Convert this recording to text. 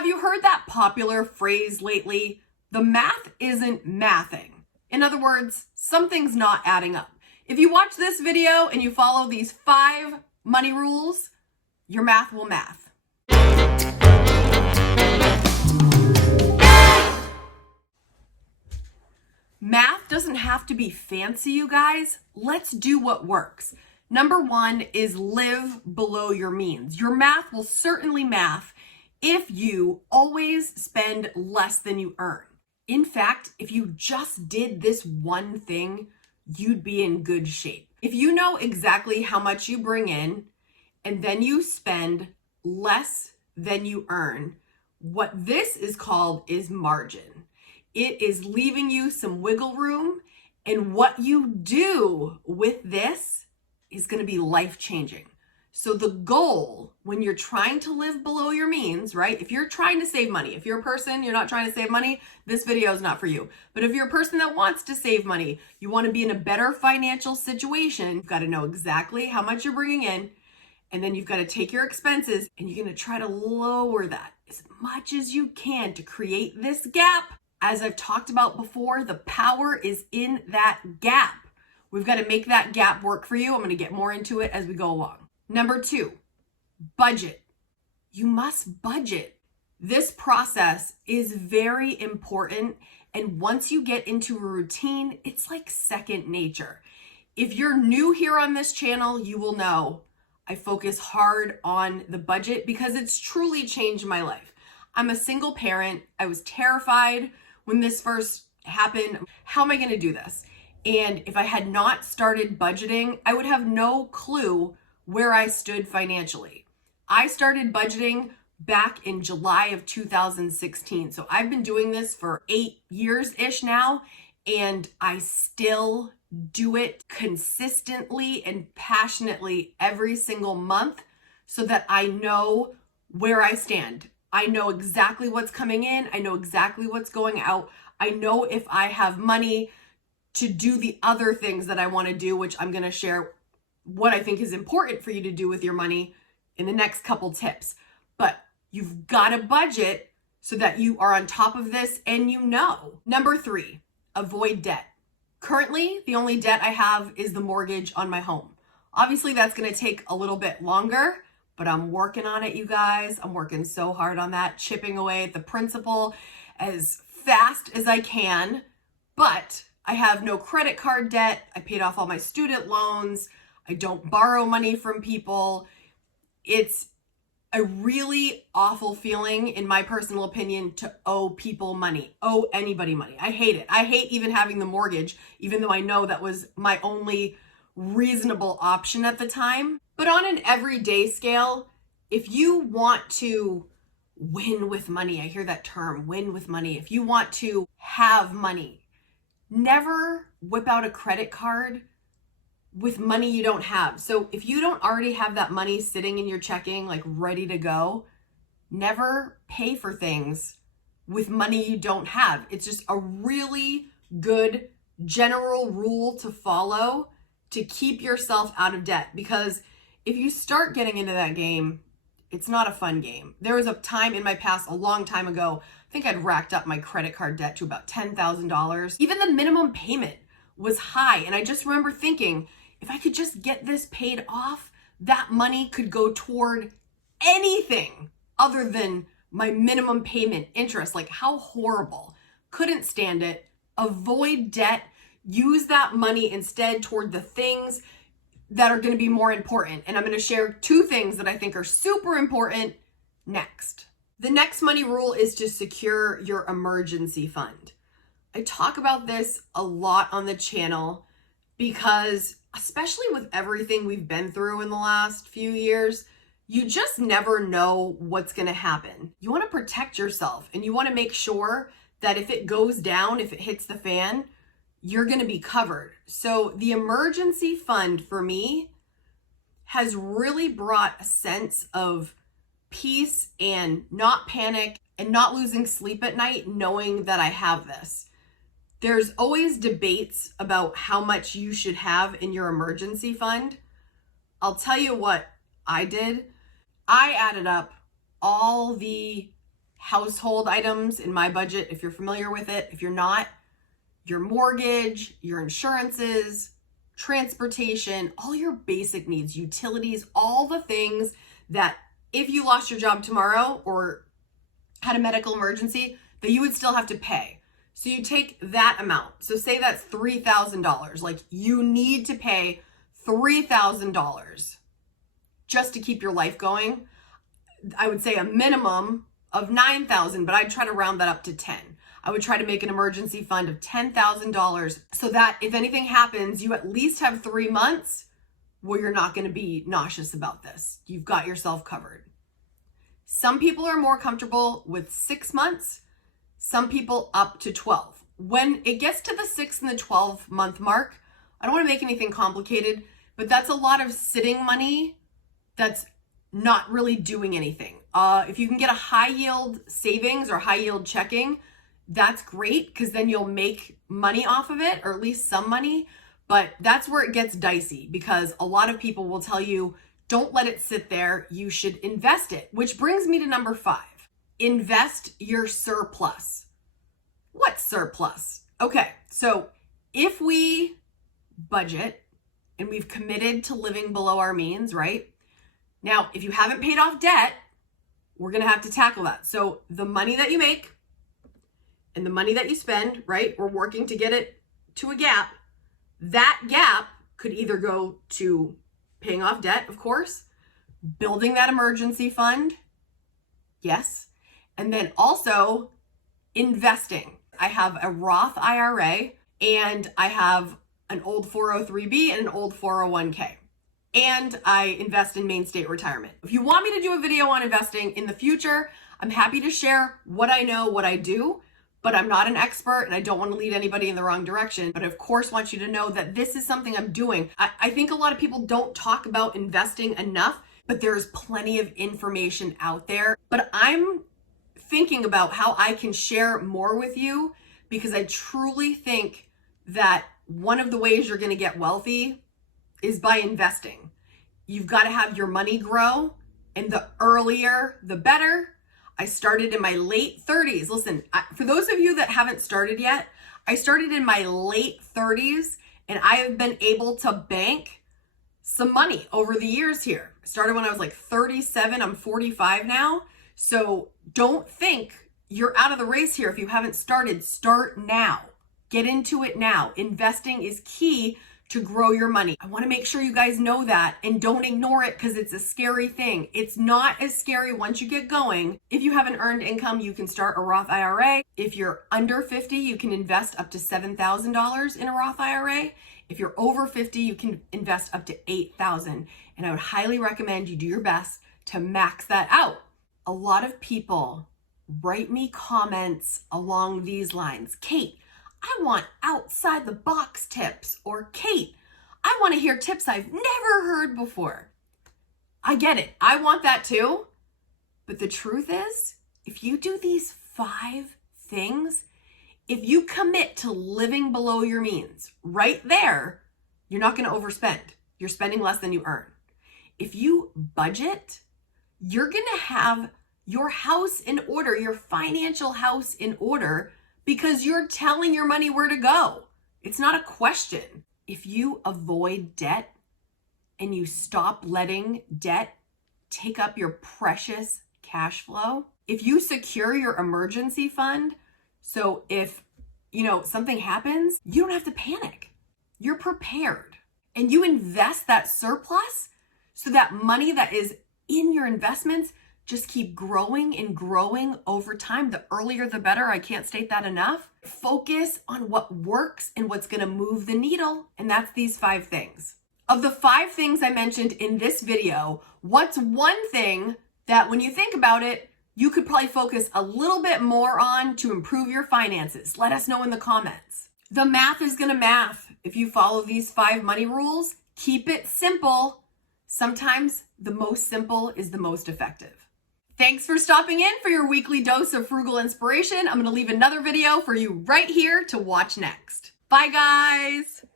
Have you heard that popular phrase lately? The math isn't mathing. In other words, something's not adding up. If you watch this video and you follow these 5 money rules, your math will math. Math doesn't have to be fancy, you guys. Let's do what works. Number 1 is live below your means. Your math will certainly math if you always spend less than you earn. In fact, if you just did this one thing, you'd be in good shape. If you know exactly how much you bring in and then you spend less than you earn, what this is called is margin. It is leaving you some wiggle room, and what you do with this is going to be life-changing. So the goal when you're trying to live below your means, right? If you're trying to save money, if you're a person, you're not trying to save money, this video is not for you. But if you're a person that wants to save money, you want to be in a better financial situation, you've got to know exactly how much you're bringing in, and then you've got to take your expenses and you're going to try to lower that as much as you can to create this gap. As I've talked about before, the power is in that gap. We've got to make that gap work for you. I'm going to get more into it as we go along. Number 2, budget. You must budget. This process is very important, and once you get into a routine, it's like second nature. If you're new here on this channel, you will know I focus hard on the budget because it's truly changed my life. I'm a single parent. I was terrified when this first happened. How am I going to do this? And if I had not started budgeting, I would have no clue where I stood financially. I started budgeting back in July of 2016. So I've been doing this for 8 years-ish now, and I still do it consistently and passionately every single month so that I know where I stand. I know exactly what's coming in. I know exactly what's going out. I know if I have money to do the other things that I want to do, which I'm going to share what I think is important for you to do with your money in the next couple tips. But you've got to budget so that you are on top of this and you know. Number 3, avoid debt. Currently, the only debt I have is the mortgage on my home. Obviously, that's going to take a little bit longer, but I'm working on it, you guys. I'm working so hard on that, chipping away at the principal as fast as I can. But I have no credit card debt. I paid off all my student loans. I don't borrow money from people. It's a really awful feeling, in my personal opinion, to owe people money, owe anybody money. I hate it. I hate even having the mortgage, even though I know that was my only reasonable option at the time. But on an everyday scale, if you want to win with money, I hear that term, win with money. If you want to have money, never whip out a credit card with money you don't have. So if you don't already have that money sitting in your checking, like ready to go, never pay for things with money you don't have. It's just a really good general rule to follow to keep yourself out of debt. Because if you start getting into that game, it's not a fun game. There was a time in my past, a long time ago, I think I'd racked up my credit card debt to about $10,000. Even the minimum payment was high. And I just remember thinking, if I could just get this paid off, that money could go toward anything other than my minimum payment interest. Like, how horrible. Couldn't stand it. Avoid debt. Use that money instead toward the things that are going to be more important. And I'm going to share 2 things that I think are super important next. The next money rule is to secure your emergency fund. I talk about this a lot on the channel because, especially with everything we've been through in the last few years, you just never know what's going to happen. You want to protect yourself, and you want to make sure that if it goes down, if it hits the fan, you're going to be covered. So the emergency fund for me has really brought a sense of peace and not panic and not losing sleep at night knowing that I have this. There's always debates about how much you should have in your emergency fund. I'll tell you what I did. I added up all the household items in my budget, if you're familiar with it. If you're not, your mortgage, your insurances, transportation, all your basic needs, utilities, all the things that if you lost your job tomorrow or had a medical emergency, that you would still have to pay. So you take that amount. So say that's $3,000. Like you need to pay $3,000 just to keep your life going. I would say a minimum of $9,000, but I'd try to round that up to 10. I would try to make an emergency fund of $10,000 so that if anything happens, you at least have 3 months where you're not going to be nauseous about this. You've got yourself covered. Some people are more comfortable with 6 months, some people up to 12. When it gets to the 6 and the 12-month mark, I don't want to make anything complicated, but that's a lot of sitting money that's not really doing anything. If you can get a high yield savings or high yield checking, that's great because then you'll make money off of it, or at least some money. But that's where it gets dicey because a lot of people will tell you, don't let it sit there. You should invest it, which brings me to number 5. Invest your surplus. What's surplus? Okay, so if we budget and we've committed to living below our means, right? Now, if you haven't paid off debt, we're going to have to tackle that. So the money that you make and the money that you spend, right? We're working to get it to a gap. That gap could either go to paying off debt, of course, building that emergency fund. Yes. And then also investing. I have a Roth IRA and I have an old 403B and an old 401k. And I invest in Main State Retirement. If you want me to do a video on investing in the future, I'm happy to share what I know, what I do, but I'm not an expert and I don't want to lead anybody in the wrong direction. But of course, want you to know that this is something I'm doing. I think a lot of people don't talk about investing enough, but there's plenty of information out there. But I'm thinking about how I can share more with you because I truly think that one of the ways you're going to get wealthy is by investing. You've got to have your money grow, and the earlier, the better. I started in my late 30s. Listen, for those of you that haven't started yet, I started in my late 30s, and I have been able to bank some money over the years here. I started when I was like 37. I'm 45 now. So don't think you're out of the race here if you haven't started. Start now. Get into it now. Investing is key to grow your money. I want to make sure you guys know that and don't ignore it because it's a scary thing. It's not as scary once you get going. If you have an earned income, you can start a Roth IRA. If you're under 50, you can invest up to $7,000 in a Roth IRA. If you're over 50, you can invest up to $8,000. And I would highly recommend you do your best to max that out. A lot of people write me comments along these lines. Kate, I want outside the box tips, or Kate, I want to hear tips I've never heard before. I get it. I want that too. But the truth is, if you do these 5 things, if you commit to living below your means, right there, you're not going to overspend. You're spending less than you earn. If you budget, you're going to have your house in order, your financial house in order, because you're telling your money where to go. It's not a question. If you avoid debt and you stop letting debt take up your precious cash flow, if you secure your emergency fund, so if, something happens, you don't have to panic. You're prepared. And you invest that surplus so that money that is in your investments just keep growing and growing over time. The earlier, the better. I can't state that enough. Focus on what works and what's going to move the needle. And that's these 5 things. Of the 5 things I mentioned in this video, what's one thing that when you think about it, you could probably focus a little bit more on to improve your finances? Let us know in the comments. The math is going to math. If you follow these 5 money rules, keep it simple. Sometimes the most simple is the most effective. Thanks for stopping in for your weekly dose of frugal inspiration. I'm going to leave another video for you right here to watch next. Bye, guys.